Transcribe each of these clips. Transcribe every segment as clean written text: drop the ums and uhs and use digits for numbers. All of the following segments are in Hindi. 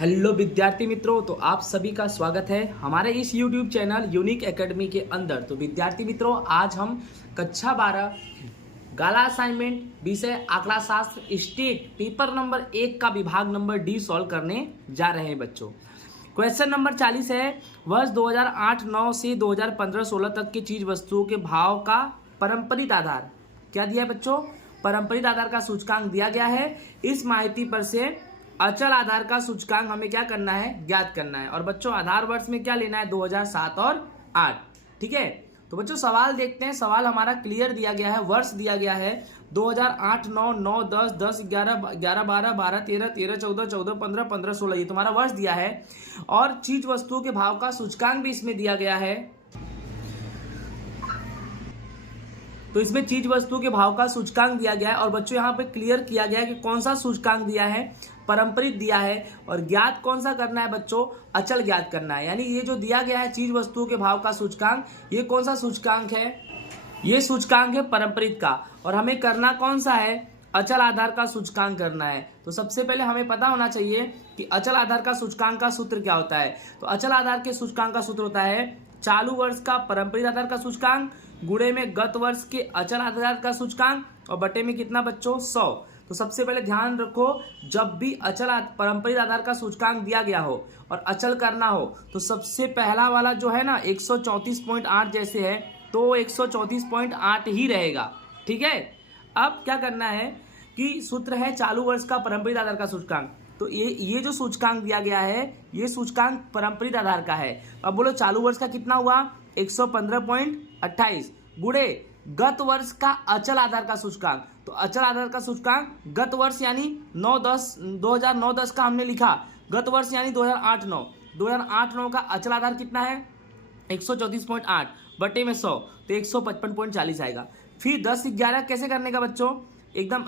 हेलो विद्यार्थी मित्रों, तो आप सभी का स्वागत है हमारे इस YouTube चैनल यूनिक एकेडमी के अंदर। तो विद्यार्थी मित्रों, आज हम कक्षा 12 गाला असाइनमेंट विषय आंकड़ा शास्त्र स्टेट पेपर नंबर 1 का विभाग नंबर डी सॉल्व करने जा रहे हैं बच्चों। क्वेश्चन नंबर 40 है, वर्ष 2008-9 से 2015-16 तक की चीज वस्तुओं के भाव का पारंपरिक आधार क्या दिया है बच्चों? पारंपरिक आधार का सूचकांक दिया गया है। इस माहिती पर से अचल आधार का सूचकांक हमें क्या करना है, ज्ञात करना है। और बच्चों आधार वर्ष में क्या लेना है, 2007 और 8। ठीक है, तो बच्चों सवाल देखते हैं। सवाल हमारा क्लियर दिया गया है, वर्ष दिया गया है 2008, 9, 9, 10, 10, 11, 11, 12, 12, 13, 13, 14, 14, 15, 15, 16 ये तुम्हारा वर्ष दिया है। और चीज वस्तुओं के भाव का सूचकांक भी इसमें दिया गया है। तो इसमें चीज वस्तु के भाव का सूचकांक दिया गया है। और बच्चों यहाँ पे क्लियर किया गया है कि कौन सा सूचकांक दिया है, पारंपरिक दिया है। और ज्ञात कौन सा करना है बच्चों, अचल ज्ञात करना है। यानी ये जो दिया गया है चीज वस्तुओं के भाव का सूचकांक, ये कौन सा सूचकांक है, ये सूचकांक है पारंपरिक का। और हमें करना कौन सा है, अचल आधार का सूचकांक करना है। तो सबसे पहले हमें पता होना चाहिए कि अचल आधार का सूचकांक का सूत्र क्या होता है। तो अचल आधार के सूचकांक का सूत्र होता है चालू वर्ष का पारंपरिक आधार का सूचकांक गुणे में गत वर्ष के अचल आधार का सूचकांक और बटे में कितना बच्चों, 100। तो सबसे पहले ध्यान रखो, जब भी अचल पारंपरिक आधार का सूचकांक दिया गया हो और अचल करना हो तो सबसे पहला वाला जो है ना 134.8 जैसे है तो 134.8 ही रहेगा। ठीक है, अब क्या करना है कि सूत्र है चालू वर्ष का पारंपरिक आधार का सूचकांक। तो ये जो सूचकांक दिया गया है ये सूचकांक पारंपरिक आधार का है। अब बोलो चालू वर्ष का कितना हुआ, 115.28 गुणे गत वर्ष का अचल आधार का सूचकांक। तो अचल आधार का सूचकांक गत वर्ष यानी 2009-10 का हमने लिखा, गत वर्ष यानी 2008-9 का अचल आधार कितना है 134.8 बटे में 100 तो 155.40 आएगा। फिर 10-11 कैसे करने का बच्चों, एकदम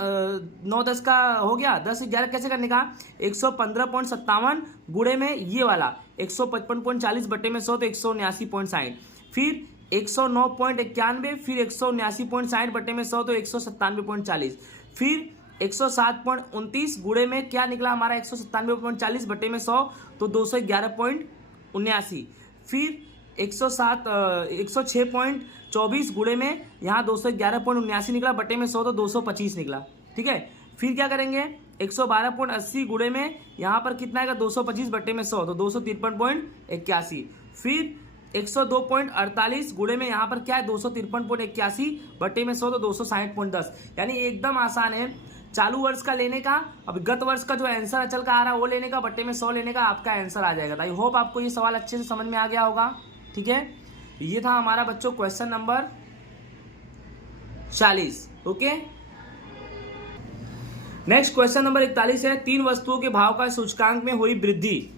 9-10 का हो गया, 10-11 कैसे करने का, 115.57 गुणे में ये वाला 155.40 बटे में 100 तो 179.60। फिर 109.91, फिर 179.60 बटे में 100 तो 197.40। फिर 107.29 गुणे में क्या निकला हमारा 197.40 बटे में 100 तो 211.79। फिर 106.24 गुणे में यहाँ 211.79 निकला बटे में 100 तो 225 निकला। ठीक है, फिर क्या करेंगे 112.80 गुणे में यहाँ पर कितना आएगा 225 बटे में 100 तो 253.81। फिर 102.48 गुणे में यहाँ पर क्या है 253.81 बटे में 100 तो 260.10। यानी एकदम आसान है चालू वर्ष का लेने का। अब गत वर्ष का जो आंसर अचल का आ रहा है वो लेने का, बटे में 100 लेने का, आपका आंसर आ जाएगा। आई होप आपको ये सवाल अच्छे से समझ में आ गया होगा। ठीक है, ये था हमारा बच्चों question number 40। Okay, next question number 41 है, तीन वस्तुओं के भाव का सूचकांक में हुई वृद्धि।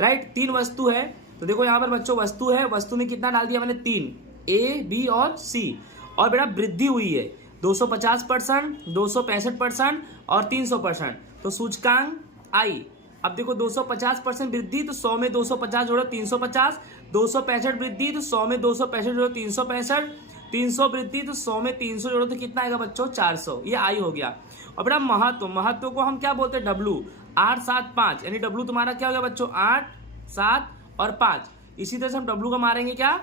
राइट, तीन वस्तु है तो देखो यहाँ पर बच्चों वस्तु है, वस्तु में कितना डाल दिया मैंने 3, A, B और C। और बेटा वृद्धि हुई है 250%, 265% और 300%। तो सूचकांक I। अब देखो 250% वृद्धि तो 100 में 250 जोड़ो 350, 265 वृद्धि तो 100 में 265 जोड़ो 365, 300 वृद्धि तो 100 में 300 जोड़ो तो कितना आएगा बच्चों 400। ये I हो गया। और बेटा महत्व को हम क्या बोलते हैं W, 8, 7, 5 यानी W तुम्हारा क्या हो गया बच्चों 8, 7 और 5। इसी तरह से हम W का मारेंगे क्या,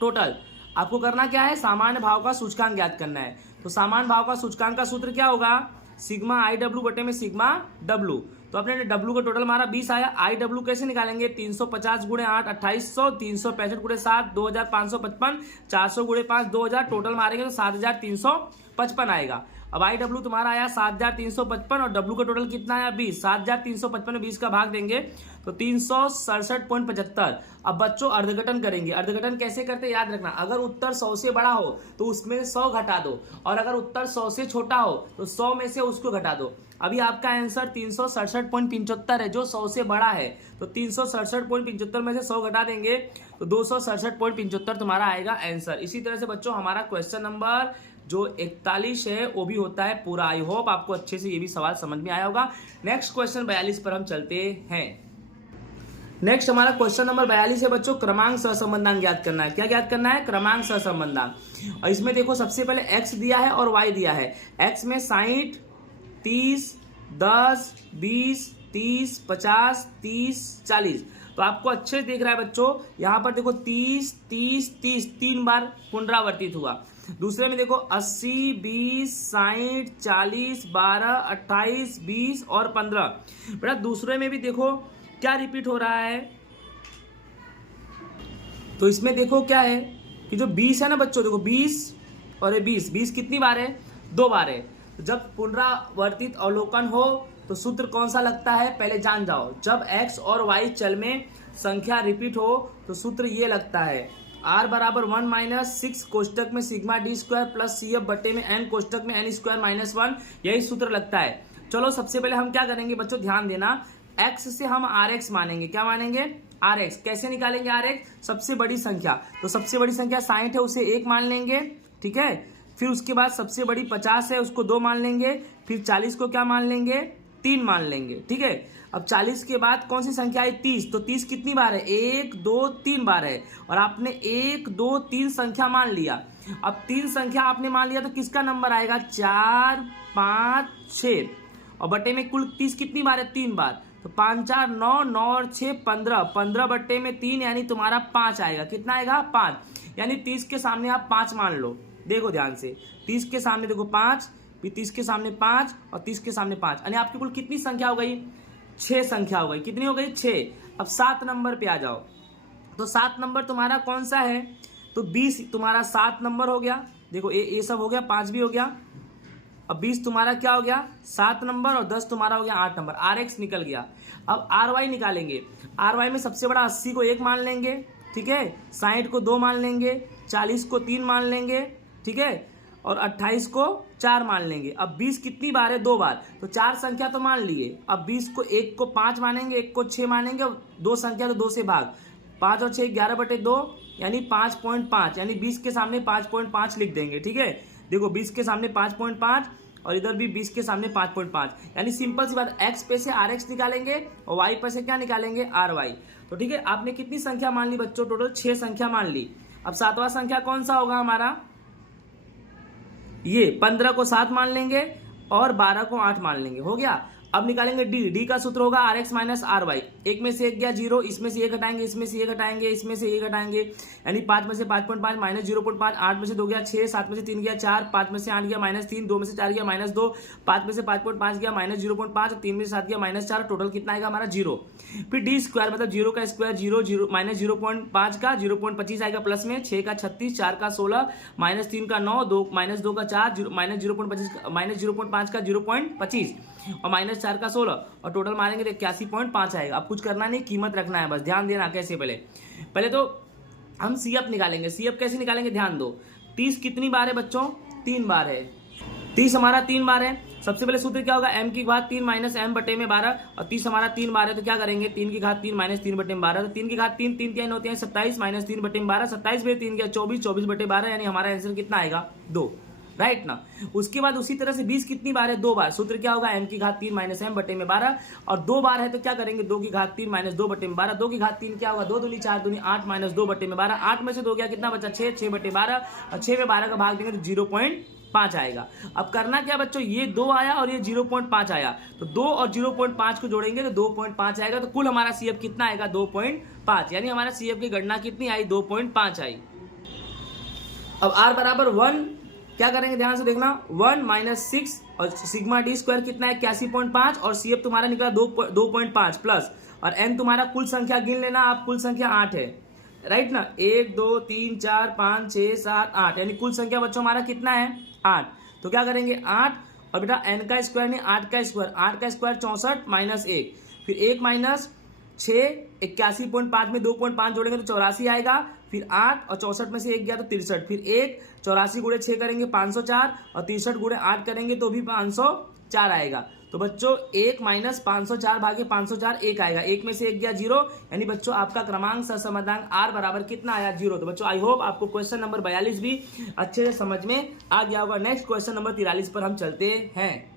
टोटल। आपको करना क्या है, सामान्य भाव का सूचकांक ज्ञात करना है। तो सामान्य भाव का सूचकांक का सूत्र क्या होगा, सिग्मा IW बटे में सिग्मा W। तो अपने W का टोटल हमारा 20 आया। IW कैसे निकालेंगे, 350 गुणे 8 2800, 365 गुणे 7 2555, 400 गुणे 5 2000, टोटल मारेंगे तो 7355 आएगा। अब IW तुम्हारा आया 7355 और W का टोटल कितना आया 20। 7355 में 20 का भाग देंगे तो 367.75। अब बच्चों अर्धघटन करेंगे। अर्धघटन कैसे करते याद रखना, अगर उत्तर 100 से बड़ा हो तो उसमें 100 घटा दो, और अगर उत्तर 100 से छोटा हो तो 100 में से उसको घटा दो। अभी आपका आंसर 367.75 है जो 100 से बड़ा है, तो 367.75 में से 100 घटा देंगे तो 267.75 तुम्हारा आएगा आंसर। इसी तरह से बच्चों हमारा क्वेश्चन नंबर जो 41 है वो भी होता है पूरा। आई होप आपको अच्छे से ये भी सवाल समझ में आया होगा। नेक्स्ट क्वेश्चन 42 पर हम चलते हैं। नेक्स्ट हमारा क्वेश्चन नंबर 42 है बच्चों, क्रमांक सहसंबंधांक ज्ञात करना है। क्या ज्ञात करना है, क्रमांक सहसंबंधांक। और इसमें देखो सबसे पहले x दिया है और y दिया है। x में 60, 30, 10, 20, 30, 50, 30, 40। तो आपको अच्छे से देख रहा है बच्चों, यहाँ पर देखो 30, 30, 30 3 बार पुनरावर्तित हुआ। दूसरे में देखो 80, 20, 60, 40, 12, 28, 20 और 15। बेटा दूसरे में भी देखो क्या रिपीट हो रहा है, तो इसमें देखो क्या है कि जो 20 है ना बच्चों, देखो 20 और ये 20 कितनी बार है, 2 बार है। तो जब पुनरावर्तित अवलोकन हो तो सूत्र कौन सा लगता है, पहले जान जाओ। जब x और y चल में संख्या रिपीट हो तो सूत्र ये लगता है, r बराबर 1 माइनस 6 कोष्टक में sigma d square plus c f बटे में n कोष्टक में n स्क्वायर माइनस 1, यही सूत्र लगता है। चलो सबसे पहले हम क्या करेंगे बच्चों, ध्यान देना, x से हम rx मानेंगे, क्या मानेंगे, rx। कैसे निकालेंगे rx, सबसे बड़ी संख्या, तो सबसे बड़ी संख्या 60 है उसे 1 मान लेंगे, ठीक है। फिर उसके बाद सबसे बड़ी 50 है उसको 2 मान लेंगे, फिर 40 को क्या मान लेंगे, 3 मान लेंगे, ठीक है। अब 40 के बाद कौन सी संख्या है, 30, तो 30 कितनी बार है, 1, 2, 3 बार है, और आपने 1, 2, 3 संख्या मान लिया। अब 3 संख्या आपने मान लिया तो किसका नंबर आएगा, 4, 5, 6, और बटे में कुल 30 कितनी बार है, 3 बार, तो 5, 4, 9, 9 और 6 15, 15 बटे में 3 यानी तुम्हारा 5 आएगा, कितना आएगा, 5। यानी 30 के सामने आप 5 मान लो, देखो ध्यान से, 30 के सामने देखो 5, फिर 30 के सामने 5 और 30 के सामने 5, यानी आपकी कुल कितनी संख्या हो गई, 6 संख्या हो गई, कितनी हो गई, 6। अब 7 नंबर पे आ जाओ, तो 7 नंबर तुम्हारा कौन सा है, तो 20 तुम्हारा 7 नंबर हो गया, देखो ये सब हो गया, 5 भी हो गया। अब 20 तुम्हारा क्या हो गया, 7 नंबर, और 10 तुम्हारा हो गया 8 नंबर, rx निकल गया। अब ry निकालेंगे, ry में सबसे बड़ा 80 को 1 मान लेंगे, ठीक है, 60 को 2 मान लेंगे, 40 को 3 मान लेंगे, ठीक है, और 28 को 4 मान लेंगे। अब 20 कितनी बार है, 2 बार, तो 4 संख्या तो मान लिए। अब 20 को 1 को 5 मानेंगे, 1 को 6 मानेंगे, और 2 संख्या तो 2 से भाग, 5 और 6 11 बटे 2 यानी 5.5, यानी 20 के सामने 5.5 लिख देंगे, ठीक है। देखो 20 के सामने 5.5 और इधर भी 20 के सामने 5.5, यानी सिंपल सी बात, x पे से rx निकालेंगे और y पे से क्या निकालेंगे, ry। तो ठीक है, आपने कितनी संख्या मान ली बच्चों, टोटल 6 संख्या मान ली। अब 7वां संख्या कौन सा होगा हमारा, ये 15 को 7 मान लेंगे और 12 को 8 मान लेंगे, हो गया। अब निकालेंगे डी का सूत्र होगा rx माइनस ry, एक में से एक गया 0, इसमें से 1 घटाएंगे, इसमें से 1 घटाएंगे, इसमें से 1 घटाएंगे, यानी 5 में से 5.5 माइनस 0.5, 8 में से 2 गया 6, 7 में से 3 गया 4, 5 में से 8 गया माइनस 3, 2 में से 4 गया माइनस 2, 5 में से 5.5 गया माइनस 0.5, 3 में से 7 गया माइनस 4, टोटल कितना आएगा हमारा 0। फिर डी स्क्वायर मतलब 0 का स्क्वायर 0 माइनस 0.5 का 0.25 आएगा, प्लस में 6 का 36, 4 का 16, माइनस 3 का 9, 2 माइनस 2 का 4, माइनस 0.5 का 0.25 और माइनस 4 का 16, और टोटल मारेंगे तो 81.5 आएगा। अब कुछ करना नहीं, कीमत रखना है बस, ध्यान देना कैसे। पहले तो हम CF निकालेंगे। CF कैसे निकालेंगे, ध्यान दो। 30 कितनी बार है बच्चों, 3 बार है, 30 हमारा 3 बार है। सबसे पहले सूत्र क्या होगा, m की घात 3 माइनस m बटे में 12, और 30 हमारा 3 बार है तो क्या करेंगे, 3 की घात 3 माइनस 3 बटे में 12, तो 3 की घात 3 3 3 होते हैं 27 माइनस 3 बटे में 12, 27 में 3 गया 24, 24 बटे 12, यानी हमारा आंसर कितना आएगा, 2, राइट ना। उसके बाद उसी तरह से 20 कितनी बार है, 2 बार। सूत्र क्या होगा, m की घात 3 माइनस m बटे में 12, और 2 बार है तो क्या करेंगे, 2 की घात 3 माइनस 2 बटे में 12, 2 की घात 3 क्या होगा, 2 दूनी 4 दूनी 8 माइनस 2 बटे में 12, 8 में से 2 गया कितना बचा, 6, 6 बटे 12, और 6 में 12 का भाग देंगे तो 0.5 आएगा। अब करना क्या बच्चों, ये 2 आया और ये 0.5 आया, तो 2 और 0.5 को जोड़ेंगे तो 2.5 आएगा, तो कुल हमारा CF कितना आएगा, 2.5, यानी हमारा CF की गणना कितनी आई, 2.5 आई। अब R बराबर 1 क्या करेंगे, ध्यान से देखना, 1 माइनस 6 और सिग्मा डी स्क्वायर कितना है 81.5, और CF तुम्हारा निकला 2.5 प्लस, और n तुम्हारा कुल संख्या गिन लेना आप, कुल संख्या 8 है, राइट ना। 1 2 3 4 5 6 7 8, यानी कुल संख्या बच्चों हमारा कितना है, 8। तो क्या करेंगे 8, और बेटा n का स्क्वायर नहीं 8 का स्क्वायर, 8 का स्क्वायर 64 माइनस 1, फिर 1 माइनस 6, 81.5 में 2.5 जोड़ेंगे तो 84 आएगा, फिर 8 और 64 में से 1 गया तो 63, फिर 1 84 गुणे 6 करेंगे 504, और 63 गुणे 8 करेंगे तो भी 504 आएगा। तो बच्चों 1 माइनस 504 भागे 504 1 आएगा, 1 में से 1 गया 0, यानी बच्चों आपका क्रमांक सहसंबंधांक R बराबर कितना आया, 0। तो बच्चों आई होप आपको क्वेश्चन नंबर 42 भी अच्छे से समझ में आ गया होगा। नेक्स्ट क्वेश्चन नंबर 43 पर हम चलते हैं।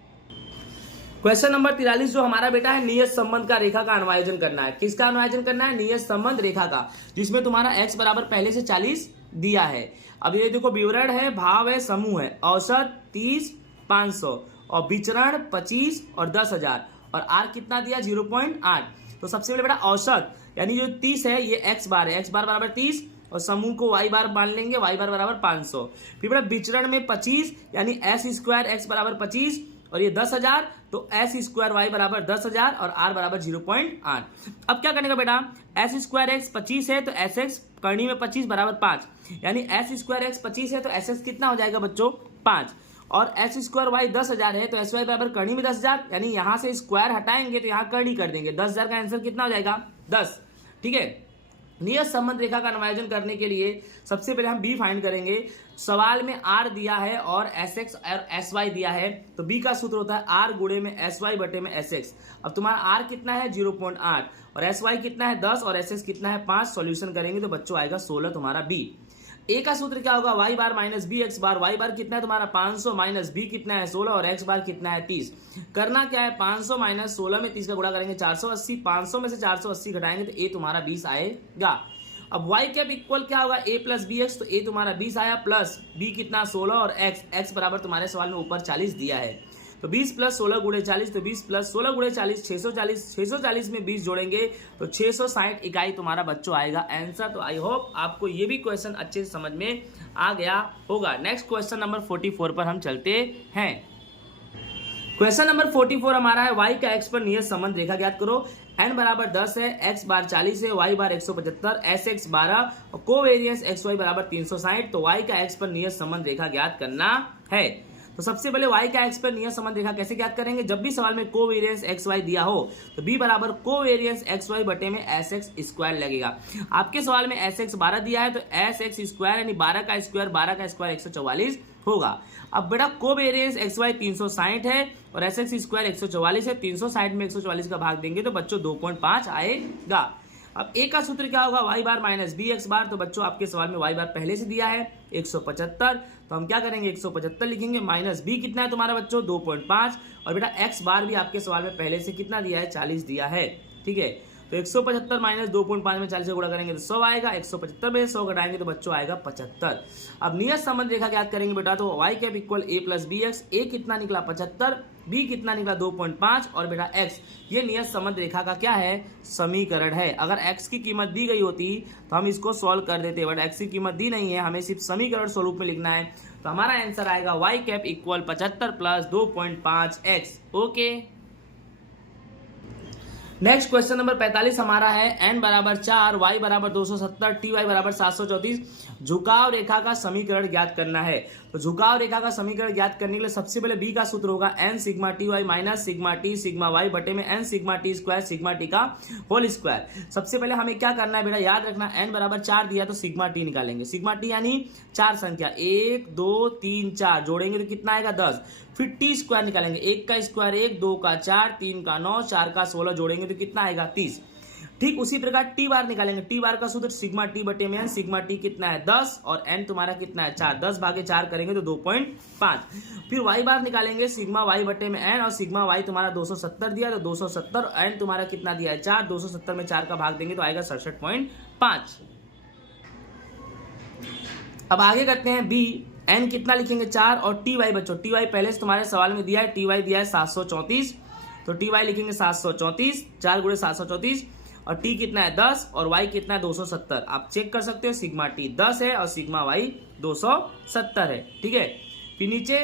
क्वेश्चन नंबर 43 जो हमारा बेटा है, नियत संबंध का रेखा का अनुवायोजन करना है। किसका अनुवायोजन करना है, नियत संबंध रेखा का, जिसमें तुम्हारा x बराबर पहले से 40 दिया है। अब ये देखो विवरण है, भाव है, समूह है, औसत 30 500 और विचरण 25 और 10,000, और आर कितना दिया 0.8। तो सबसे पहले बेटा औसत यानी जो 30 है ये एक्स बार है, एक्स बार बराबर 30 और समूह को वाई बार मान लेंगे, वाई बार बराबर 500। फिर बेटा विचरण में 25 यानी एस स्क्वायर एक्स बराबर 25 और ये 10,000 तो एस स्क्वायर वाई बराबर 10,000 और आर बराबर 0.8। अब क्या करने का बेटा, एस स्क्वायर एक्स 25 है तो एस एक्स करनी में 25 बराबर 5 यानी एस स्क्वायर एक्स 25 है तो एस एक्स कितना हो जाएगा बच्चों 5 और एस स्क्वायर वाई 10,000 है तो एस वाई बराबर करनी में 10,000 यानी यहां से स्क्वायर हटाएंगे तो यहाँ करनी कर देंगे, 10,000 का आंसर कितना हो जाएगा 10। ठीक है, नियत संबंध रेखा का समायोजन करने के लिए सबसे पहले हम बी फाइंड करेंगे। सवाल में आर दिया है और एस एक्स और एस वाई दिया है तो बी का सूत्र होता है आर गुणे में एस वाई बटे में एस एक्स। अब तुम्हारा आर कितना है 0.8 और एस वाई कितना है 10 और एस एक्स कितना है 5। सॉल्यूशन करेंगे तो बच्चों आएगा 16 तुम्हारा बी। ए का सूत्र क्या होगा Y bar minus B x बार। वाई बार कितना है तुम्हारा 500 माइनस बी कितना है 16 और एक्स बार कितना है 30। करना क्या है 500 माइनस 16 में 30 का गुणा करेंगे 480, 500 में से 480 घटाएंगे तो ए तुम्हारा 20 आएगा। अब y कैप इक्वल क्या होगा a प्लस बी एक्स, तो a तुम्हारा 20 आया प्लस b कितना 16 और x बराबर तुम्हारे सवाल में ऊपर 40 दिया है तो 20 प्लस 16 गुणे 40 तो 20 प्लस 16 गुणे 40 640 में 20 जोड़ेंगे तो 660 इकाई तुम्हारा बच्चों आएगा आंसर। तो आई होप आपको ये भी क्वेश्चन अच्छे से समझ में आ गया होगा। नेक्स्ट क्वेश्चन नंबर 44 पर हम चलते हैं। क्वेश्चन नंबर 44 हमारा है y का x पर नियत संबंध रेखा ज्ञात करो। n बराबर 10 है, x बार 40 है, y बार 175, एस एक्स 12 और कोवेरियंस एक्स वाई बराबर 360। तो y का x पर नियत संबंध रेखा ज्ञात करना है। तो सबसे पहले y का x पर नियत संबंध रेखा कैसे ज्ञात करेंगे, जब भी सवाल में कोवेरियंस एक्स वाई दिया हो तो b बराबर कोवेरियंस एक्स वाई बटे में एस एक्स स्क्वायर लगेगा। आपके सवाल में एस एक्स 12 दिया है तो एस एक्स स्क्वायर यानी 12 का स्क्वायर 144 होगा। अब बेटा कोवेरियंस एक्स वाई 360 है और एस एक्स स्क्वायर 144 है, 360 में 144 का भाग देंगे तो बच्चों 2.5 आएगा। अब ए का सूत्र क्या होगा Y bar minus B x बार। तो बच्चों आपके सवाल में वाई बार पहले से दिया है 175 तो हम क्या करेंगे 175 लिखेंगे माइनस बी कितना है तुम्हारा बच्चों 2.5 और बेटा एक्स बार भी आपके सवाल में पहले से कितना दिया है 40 दिया है। ठीक है, तो 175 माइनस 2.5 में 40 से गुणा करेंगे तो 100 आएगा, 175 में 100 घटाएंगे तो बच्चों आएगा 75। अब नियत संबंध रेखा ज्ञात करेंगे बेटा तो y cap equal a plus B X. A कितना निकला 75, b कितना निकला 2.5 और बेटा x ये नियत संबंध रेखा का क्या है समीकरण है। अगर x की कीमत दी गई होती तो हम इसको सॉल्व कर देते बट x की कीमत दी नहीं है, हमें सिर्फ समीकरण स्वरूप में लिखना है। तो हमारा आंसर आएगा y cap equal 75 plus 2.5x। Okay, next question number 45 हमारा है n बराबर 4, y बराबर 270, टी वाई बराबर 734 झुकाव रेखा का समीकरण ज्ञात करना है। तो झुकाव रेखा का समीकरण ज्ञात करने के लिए सबसे पहले b का सूत्र होगा n sigma t y minus sigma t sigma y बटे में n sigma t square sigma t का होल स्क्वायर। सबसे पहले हमें क्या करना है बेटा याद रखना n बराबर 4 दिया तो सिग्मा टी निकालेंगे। सिग्मा टी यानी 4 संख्या 1 2 3 4 जोड़ेंगे तो कितना आएगा 10। फिर टी स्क्वायर निकालेंगे, 1 का स्क्वायर 1, 2 का 4, 3 का 9, 4 का 16 जोड़ेंगे तो कितना आएगा 30। ठीक उसी प्रकार टी बार निकालेंगे। टी बार का सूत्र सिग्मा टी बटे में n, सिग्मा टी कितना है 10 और n तुम्हारा कितना है 4, 10 भागे 4 करेंगे तो 2.5। फिर y बार निकालेंगे सिग्मा y बटे में n और सिग्मा y तुम्हारा 270 दिया तो 270 और n तुम्हारा कितना दिया है 4, 270 में 4 का भाग देंगे तो आएगा 67.5। अब आगे करते हैं b, n कितना लिखेंगे 4 और टी वाई बच्चों टी वाई पहले से तुम्हारे सवाल में दिया है, टी वाई दिया है 734 तो टी वाई लिखेंगे 734, 4 गुणे 734 और टी कितना है 10 और y कितना है 270। आप चेक कर सकते हो सिग्मा टी 10 है और सिग्मा y 270 है। ठीक है, फिर नीचे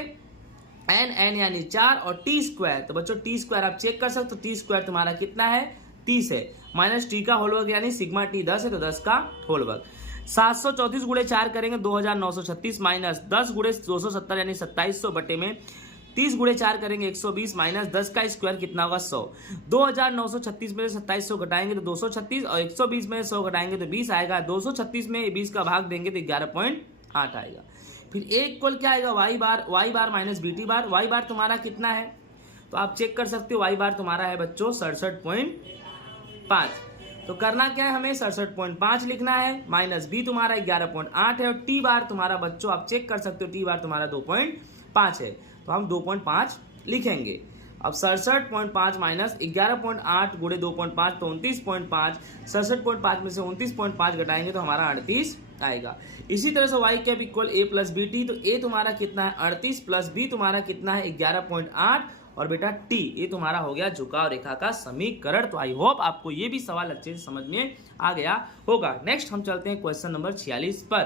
n यानी 4 और टी स्क्वायर। तो बच्चों टी स्क्वायर आप चेक कर सकते हो, टी स्क्वायर तुम्हारा कितना है 30 है माइनस टी का होल वर्ग यानी सिग्मा टी 10 है तो 10 का होल वर्ग। 734 गुणे 4 करेंगे 2936 माइनस 10 गुणे 270 यानी 2700 बटे में 30 गुणे 4 करेंगे 120 माइनस 10 का स्क्वायर कितना होगा 100। 2936 में 2700 घटाएंगे तो 236 और 120 में 100 घटाएंगे तो 20 आएगा। 236 में 20 का भाग देंगे तो 11.8 आएगा। फिर ए इक्वल क्या आएगा Y bar minus B T bar. Y bar तुम्हारा कितना है तो आप चेक कर सकते हो, वाई बार तुम्हारा है बच्चों 67.5। तो करना क्या है हमें 67.5 लिखना है माइनस बी तुम्हारा 11.8 है और टी बार तुम्हारा बच्चों आप चेक कर सकते हो टी बार तुम्हारा 2.5 है तो हम 2.5 लिखेंगे। अब 67.5 माइनस 11.8 गुणे 2.5 तो 29.5, 67.5 में से 29.5 घटाएंगे तो हमारा 38 आएगा। इसी तरह से y cap equal a plus b t. तो a तुम्हारा कितना है 38 प्लस b तुम्हारा कितना है 11.8 और बेटा टी, ये तुम्हारा हो गया झुकाव रेखा का समीकरण। तो आई होप आपको ये भी सवाल अच्छे से समझ में आ गया होगा। नेक्स्ट हम चलते हैं क्वेश्चन नंबर 46 पर।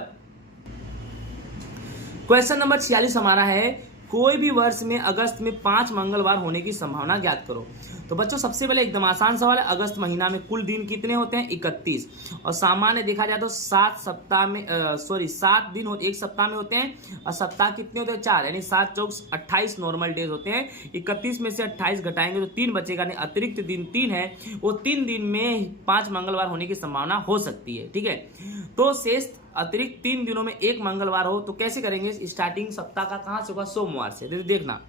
क्वेश्चन नंबर 46 हमारा है, कोई भी वर्ष में अगस्त में 5 मंगलवार होने की संभावना ज्ञात करो। तो बच्चों सबसे पहले एकदम आसान सवाल है, अगस्त महीना में कुल दिन कितने होते हैं? 31। और सामान्य देखा जाए तो 7 दिन एक सप्ताह में होते हैं, और सप्ताह कितने होते हैं? 4, यानी 7 चौक 28 नॉर्मल डेज होते हैं। 31 में से 28 घटाएंगे तो 3 बचेगा, यानी अतिरिक्त दिन 3 है, वो 3 दिन में 5 मंगलवार होने की संभावना हो सकती है। ठीक है, तो शेष अतिरिक्त 3 दिनों में 1 मंगलवार हो तो कैसे करेंगे? स्टार्टिंग सप्ताह का कहां से होगा? सोमवार से। देखना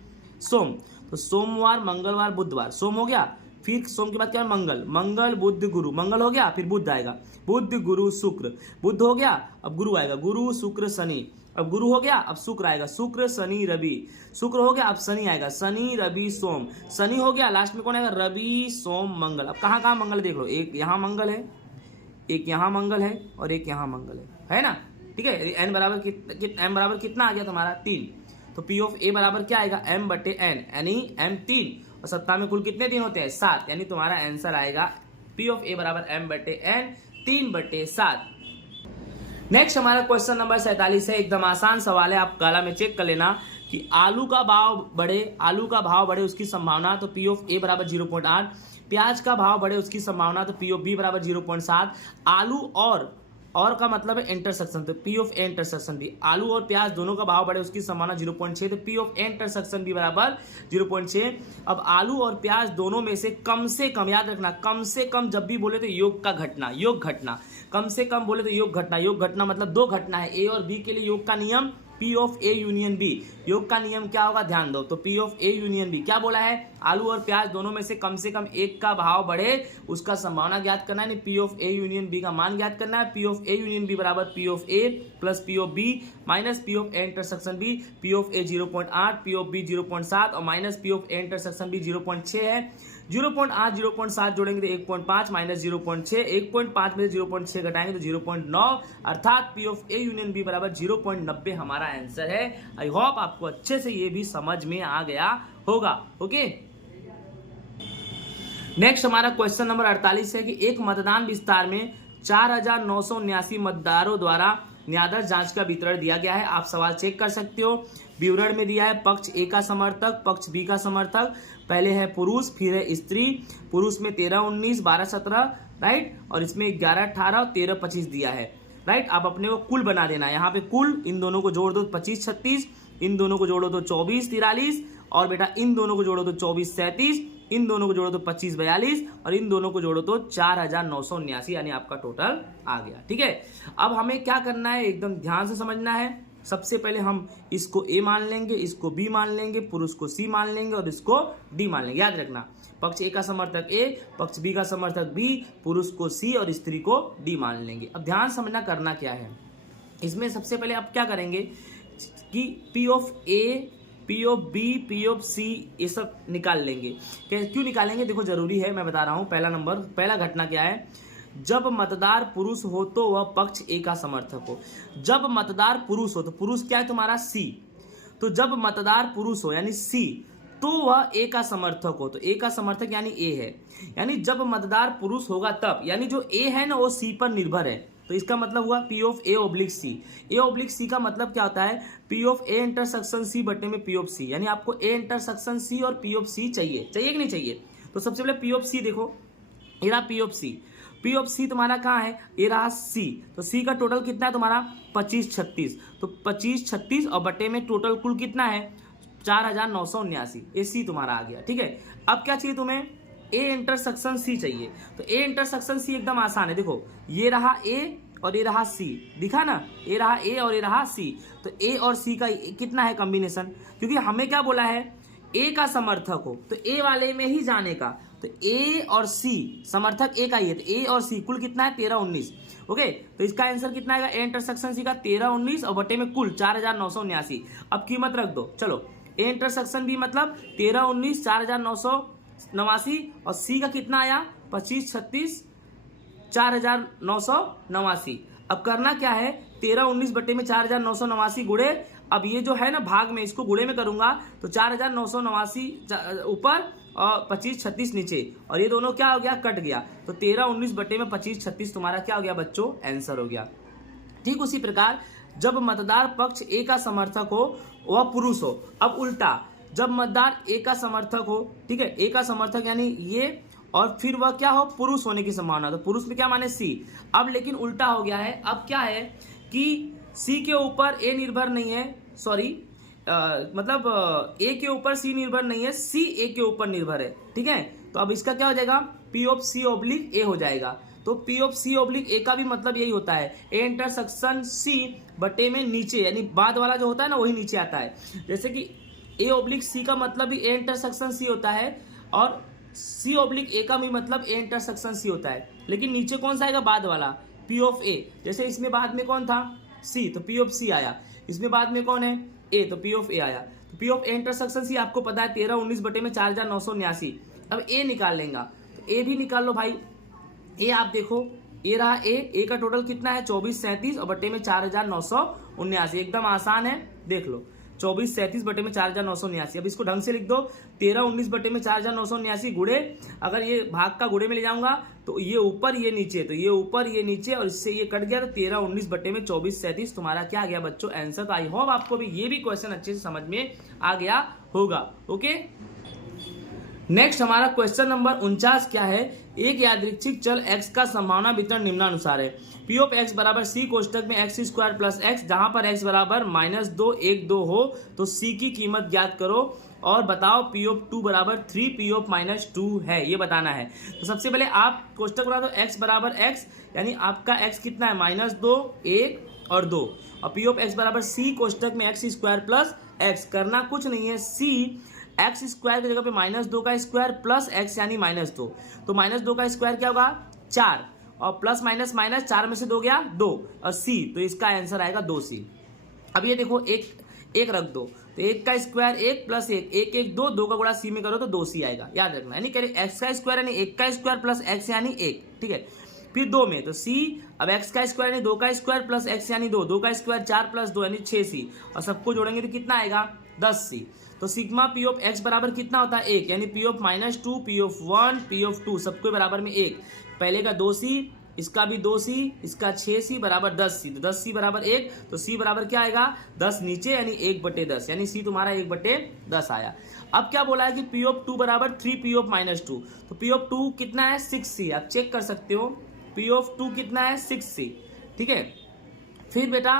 सोम, तो सोमवार, मंगलवार, बुधवार, सोम हो गया। फिर सोम के बाद क्या है? मंगल, बुध, गुरु, मंगल हो गया, फिर बुध आएगा, बुध, गुरु, शुक्र, बुध हो गया, अब गुरु आएगा, गुरु, शुक्र, शनि, अब गुरु हो गया, अब शुक्र आएगा, शुक्र, शनि, रवि, शुक्र हो गया, अब शनि आएगा, शनि, रवि, सोम, शनि हो गया, लास्ट में कौन आएगा? रवि, सोम, मंगल। अब कहाँ कहाँ मंगल देख लो, एक यहाँ मंगल है, एक यहाँ मंगल है, और एक यहाँ मंगल है ना? ठीक है, एन बराबर कितना आ गया तुम्हारा? 3। तो पी ऑफ ए बराबर क्या आएगा? m बटे एन, यानी m 3, और सप्ताह में कुल कितने दिन होते हैं? 7, यानी तुम्हारा आंसर आएगा पी ऑफ ए बराबर m बटे एन, 3/7। नेक्स्ट हमारा क्वेश्चन नंबर 47 है, एकदम आसान सवाल है, आप काला में चेक कर लेना कि आलू का भाव बढ़े उसकी संभावना, तो पी ऑफ ए बराबर 0.8, प्याज का भाव बढ़े उसकी संभावना, तो पी ऑफ बी बराबर 0.7, आलू और का मतलब है इंटरसेक्शन, तो p of a intersection b, आलू और प्याज दोनों का भाव बढ़े उसकी संभावना 0.6, तो p of a intersection b बराबर 0.6। अब आलू और प्याज दोनों में से कम, याद रखना, कम से कम जब भी बोले तो योग घटना, कम से कम बोले तो योग घटना मतलब 2 घटना है, ए और बी के लिए योग का नियम P of a union b, योग का नियम क्या होगा? ध्यान दो, तो P of a union b क्या बोला है? आलू और प्याज दोनों में से कम एक का भाव बढ़े उसका संभावना ज्ञात करना है, P of a union b का मान ज्ञात करना है। P of a union b बराबर P of a plus P of b minus P of a intersection b, P of a 0.8, P of b 0.7 और minus P of a intersection b 0.6 है। 0.8 0.7 जोड़ेंगे तो 1.5 माइनस 0.6, 1.5 में से 0.6 घटाएंगे तो 0.9, अर्थात P of a union b बराबर 0.90 हमारा आंसर है। आई होप आपको अच्छे से ये भी समझ में आ गया होगा। ओके, नेक्स्ट हमारा क्वेश्चन नंबर 48 है कि एक मतदान विस्तार में 4979 मतदारों द्वारा न्यायाधीश जांच का वितरण दिया गया है। आप सवाल चेक कर सकते हो, विवरण में दिया है पक्ष ए का समर्थक, पक्ष बी का समर्थक, पहले है पुरुष, फिर है स्त्री। पुरुष में 13 19 12 17, राइट, और इसमें 11 18 और 13 25 दिया है, राइट। आप अपने को कुल बना देना, यहाँ पे कुल इन दोनों को जोड़ दो 25 36, इन दोनों को जोड़ो तो 24 43, और बेटा इन दोनों को जोड़ो तो 24 37, इन दोनों को जोड़ो तो 25 42, और इन दोनों को जोड़ो तो 4979, यानी आपका टोटल आ गया। ठीक है, अब हमें क्या करना है, एकदम ध्यान से समझना है। सबसे पहले हम इसको ए मान लेंगे, इसको बी मान लेंगे, पुरुष को सी मान लेंगे और इसको डी मान लेंगे। याद रखना, पक्ष ए का समर्थक ए, पक्ष बी का समर्थक बी, पुरुष को सी और स्त्री को डी मान लेंगे। अब ध्यान समझना करना क्या है इसमें। सबसे पहले आप क्या करेंगे कि P of A, P of B, P of C, ये सब निकाल लेंगे। क्यों निकालेंगे? देखो जरूरी है, मैं बता रहा हूं। पहला घटना क्या है, जब मतदार पुरुष हो तो वह पक्ष ए का समर्थक हो। जब मतदार पुरुष हो, तो पुरुष क्या है तुम्हारा? सी। तो जब मतदार पुरुष हो यानी सी, तो वह ए का समर्थक हो, तो ए का समर्थक यानी ए है। यानी जब मतदार पुरुष होगा तब, यानी जो ए है ना वो सी पर निर्भर है, तो इसका मतलब हुआ p of a oblique c. A oblique c का मतलब क्या होता है? P of a intersection c बटे में पी ऑफ सी, यानी आपको ए इंटरसेक्शन सी और पी ऑफ सी चाहिए कि नहीं चाहिए? तो सबसे पहले पी ऑफ सी देखो, ये रहा P of C. P of C तुम्हारा कहाँ है? ये रहा सी। तो सी का टोटल कितना है तुम्हारा? 25 36, तो 25 36 और बटे में टोटल कुल कितना है? 4979, ये सी तुम्हारा आ गया। ठीक है, अब क्या चाहिए तुम्हें? ए इंटरसेक्शन सी चाहिए। तो ए इंटरसेक्शन सी एकदम आसान है, देखो ये रहा ए और ये रहा सी, दिखा ना, ये रहा ए और ये रहा सी। तो ए और सी का कितना है कॉम्बिनेशन? क्योंकि हमें क्या बोला है, ए का समर्थक हो तो ए वाले में ही जाने का, तो ए और सी समर्थक ए का ही है, तो ए और सी कुल कितना है? 13 19। ओके, तो इसका आंसर कितना आएगा? ए इंटरसेक्शन सी का 13 19 और बटे में कुल 4979। अब कीमत रख दो, चलो ए इंटरसेक्शन बी मतलब 13 19 4989, और सी का कितना आया? 25 36 4989। अब करना क्या है, 13 19 बटे में 4989 गुड़े अब ये जो है ना भाग में, इसको गुणे में करूंगा तो 4989 ऊपर और 2536 नीचे, और ये दोनों क्या हो गया, कट गया, तो 1319 बटे में 2536 तुम्हारा क्या हो गया बच्चों, आंसर हो गया। ठीक उसी प्रकार जब मतदार पक्ष ए का समर्थक हो वह पुरुष हो। अब उल्टा, जब मतदार ए का समर्थक हो, ठीक है, ए का समर्थक यानी ये, और फिर वह क्या हो, पुरुष होने की संभावना, तो पुरुष में क्या माने सी। अब लेकिन उल्टा हो गया है, अब क्या है कि सी के ऊपर ए निर्भर नहीं है, सॉरी मतलब ए के ऊपर सी निर्भर नहीं है, सी ए के ऊपर निर्भर है, ठीक है। तो अब इसका क्या हो जाएगा, p of c oblique a हो जाएगा। तो p of c oblique a का भी मतलब यही होता है, ए इंटरसेक्शन सी बटे में नीचे, यानी बाद वाला जो होता है ना वही नीचे आता है। जैसे कि ए ऑब्लिक सी का मतलब भी ए इंटरसेक्शन सी होता है, और सी ऑब्लिक ए का भी मतलब ए इंटरसेक्शन सी होता है, लेकिन नीचे कौन सा आएगा, बाद वाला, पी ऑफ ए। जैसे इसमें बाद में कौन था, सी, तो पी ऑफ सी आया, इसमें बाद में कौन है, ए, तो पी ऑफ ए आया। तो p of a intersection c आपको पता है 1319 बटे में 4989। अब ए निकाल लेंगे, तो ए भी निकाल लो भाई। ए आप देखो, ए रहा ए का टोटल कितना है 2437 और बटे में 4989, एकदम आसान है, देख लो 2437 बटे में 4989। अब इसको ढंग से लिख दो, 1319 बटे में 4989 गुड़े, अगर ये भाग का गुड़े में ले जाऊंगा तो ये ऊपर ये नीचे, तो ये ऊपर ये नीचे, और इससे ये कट गया, तो 1319 बटे में 2437 तुम्हारा क्या आ गया बच्चों, आंसर। तो आई होप आपको भी ये भी क्वेश्चन अच्छे से समझ में आ गया होगा। ओके, नेक्स्ट हमारा क्वेश्चन नंबर 49 क्या है, एक यादृच्छिक चल x का संभावना वितरण निम्नानुसार है। पी ऑफ x बराबर सी कोष्टक में x स्क्वायर प्लस x, जहां पर x बराबर -2 1 2 हो तो c की कीमत ज्ञात करो और बताओ पी ऑफ 2 बराबर 3 पी ऑफ -2 है, ये बताना है। तो सबसे पहले आप कोष्टक बना दो, x बराबर x, यानी आपका x कितना है -2 1 और 2, और पी ऑफ x बराबर c कोष्टक में x स्क्वायर प्लस x, करना कुछ नहीं है, c एक्स स्क्वायर की जगह पे -2 का स्क्वायर प्लस x यानी -2, तो -2 का स्क्वायर क्या होगा 4, और प्लस माइनस 4 में से 2 गया 2, और c, तो इसका आंसर आएगा 2c। अब ये देखो एक रख दो, तो 1 का स्क्वायर 1 प्लस 1 1 1 2, 2 का गुणा c में करो तो 2c आएगा, याद रखना। यानी कह रहे x का स्क्वायर यानी 1 का स्क्वायर प्लस x यानी 1, ठीक है। फिर 2 में तो c, अब x का स्क्वायर यानी 2 का स्क्वायर प्लस x यानी 2, 2 का स्क्वायर 4 प्लस 2 यानी 6c, और सबको जोड़ेंगे तो कितना आएगा 10c। तो सिग्मा पी ऑफ x बराबर कितना होता है 1, यानी P of -2 P of 1 P of 2 सबको बराबर में 1, पहले का 2c, इसका भी 2c, इसका 6c बराबर 10c, तो 10c बराबर 1, तो c बराबर क्या आएगा 10 नीचे, यानी 1/10, यानी c तुम्हारा 1/10 आया। अब क्या बोला है कि पी ऑफ 2 बराबर 3 पी ऑफ -2, तो पी ऑफ 2 कितना है 6c, आप चेक कर सकते हो, पी ऑफ 2 कितना है 6c, ठीक है। फिर बेटा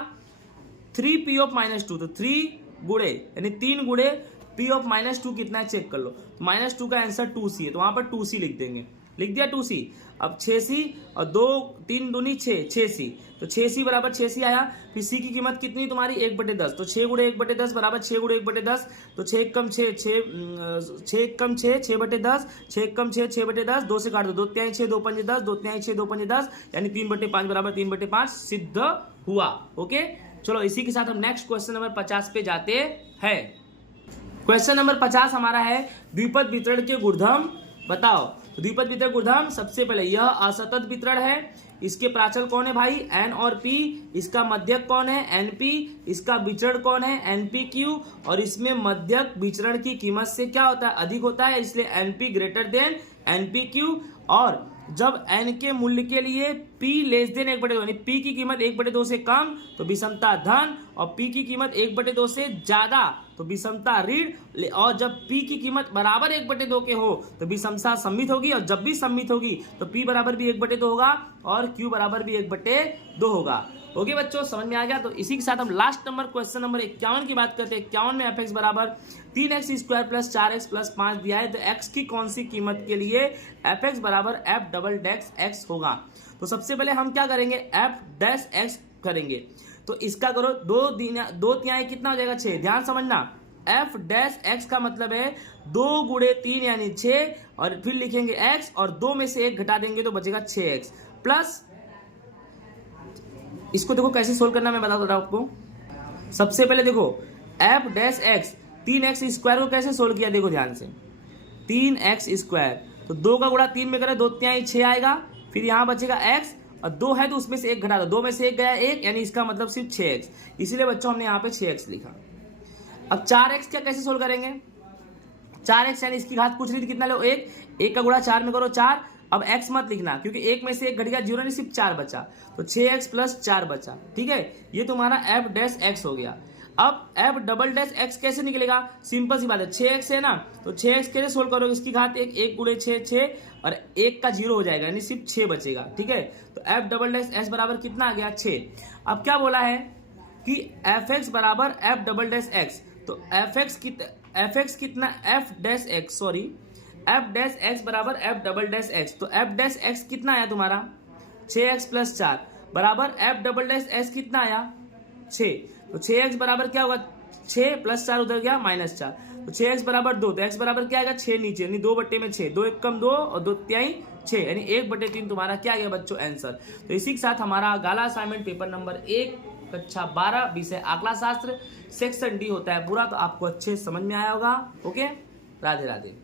3 पी ऑफ -2, तो 3 गुणे यानी 3 गुणे पी ऑफ -2 कितना है चेक कर लो, तो -2 का आंसर 2c है, तो वहां पर 2c लिख देंगे, लिख दिया 2c। अब 6c और 2 3 दूनी 6c, तो 6c बराबर 6c आया। फिर c की कीमत कितनी तुम्हारी 1/10, तो 6 गुणे 1/10 बराबर 6 गुणे 1/10, तो 6 कम 6 कम 6 6/10, 6 कम 6 6/10, 2 से काट दो, 2 3 6 2 5 10, 2 3 6 2 5 10, यानी 3/5 बराबर 3/5 सिद्ध हुआ। ओके, चलो इसी के साथ हम नेक्स्ट क्वेश्चन नंबर 50 पे जाते हैं। क्वेश्चन नंबर 50 हमारा है द्विपद वितरण के गुणधर्म बताओ। तो द्विपद वितरण गुणधर्म, सबसे पहले यह असतत वितरण है, इसके प्राचल कौन है भाई n और p, इसका मध्यक कौन है np, इसका विचरण कौन है npq, और इसमें मध्यक विचरण की कीमत से क्या होता है अधिक होता है, इसलिए np ग्रेटर देन npq, और जब n के मूल्य के लिए p लेस देन 1/2 यानी p की कीमत 1/2 से कम तो विषमता धन, और p की कीमत 1/2 से ज्यादा तो विषमता ऋण, और जब p की कीमत बराबर 1/2 के हो तो विषमता सम्मित होगी, और जब भी सम्मित होगी तो p बराबर भी 1/2 होगा और q बराबर भी 1/2 होगा। ओके बच्चों, समझ में आ गया। तो इसी के साथ हम लास्ट नंबर क्वेश्चन नंबर 51 की बात करते हैं। 51 में fx बराबर 3x square plus 4x plus 5 दिया है, तो x की कौन सी कीमत के लिए fx बराबर f डबल डैश x होगा। तो सबसे पहले हम क्या करेंगे, f डैश x करेंगे, तो इसका करो 2 तिहाई कितना हो जाएगा 6, ध्यान समझना, f डैश x का मतलब है 2 गुणे 3 यानी 6, और फिर लिखेंगे x और 2 में से 1 घटा देंगे तो बचेगा 6x प्लस, इसको देखो कैसे सोल्व करना मैं बता रहा हूं आपको। सबसे पहले देखो f dash x 3x square को कैसे सोल्व किया, देखो ध्यान से, 3x स्क्वायर, तो 2 का गुणा 3 में करें 2 तिहाई 6 आएगा, फिर यहाँ बचेगा x और 2 है तो उसमें से 1 घटा दो, 2 में से 1 गया 1, यानी इसका मतलब सिर्फ 6x, इसीलिए बच्चों हमने यहाँ पे 6x लिखा। अब 4x क्या कैसे सोल्व करेंगे, 4x यानी इसकी घात पूछ रही थी कितना लो 1, 1 का गुणा 4 में करो 4। अब x मत लिखना क्योंकि 1 में से 1 घट गया 0 नहीं, सिर्फ 4 बचा, तो 6x + 4 बचा। ठीक है, ये तुम्हारा f डैश x हो गया। अब f डबल डैश x कैसे निकलेगा, सिंपल सी बात है, 6x है ना, तो 6x कैसे सोल्व करोगे, इसकी घात 1, 1 गुणे 6 6, और 1 का 0 हो जाएगा यानी सिर्फ 6 बचेगा। ठीक है, तो f डबल डैश s बराबर कितना आ गया 6। अब क्या बोला है कि fx बराबर f डबल डैश x, तो fx कितना f dash x, sorry f dash x बराबर f डबल डैश x, तो f डैश x कितना आया तुम्हारा 6x + 4 बराबर f डबल डैश s कितना आया 6, तो 6x बराबर क्या होगा 6 + 4 उधर गया -4, तो 6x बराबर 2, तो x बराबर क्या आएगा 6 नीचे, यानी 2/6, 2 1 कम 2 और 2 तिहाई 6, यानी 1/3 तुम्हारा क्या आ गया बच्चों आंसर। तो इसी के साथ हमारा गाला असाइनमेंट पेपर नंबर 1 कक्षा 12 विषय आंकड़ा शास्त्र सेक्शन डी होता है पूरा, तो आपको अच्छे समझ में आया होगा। ओके, राधे राधे।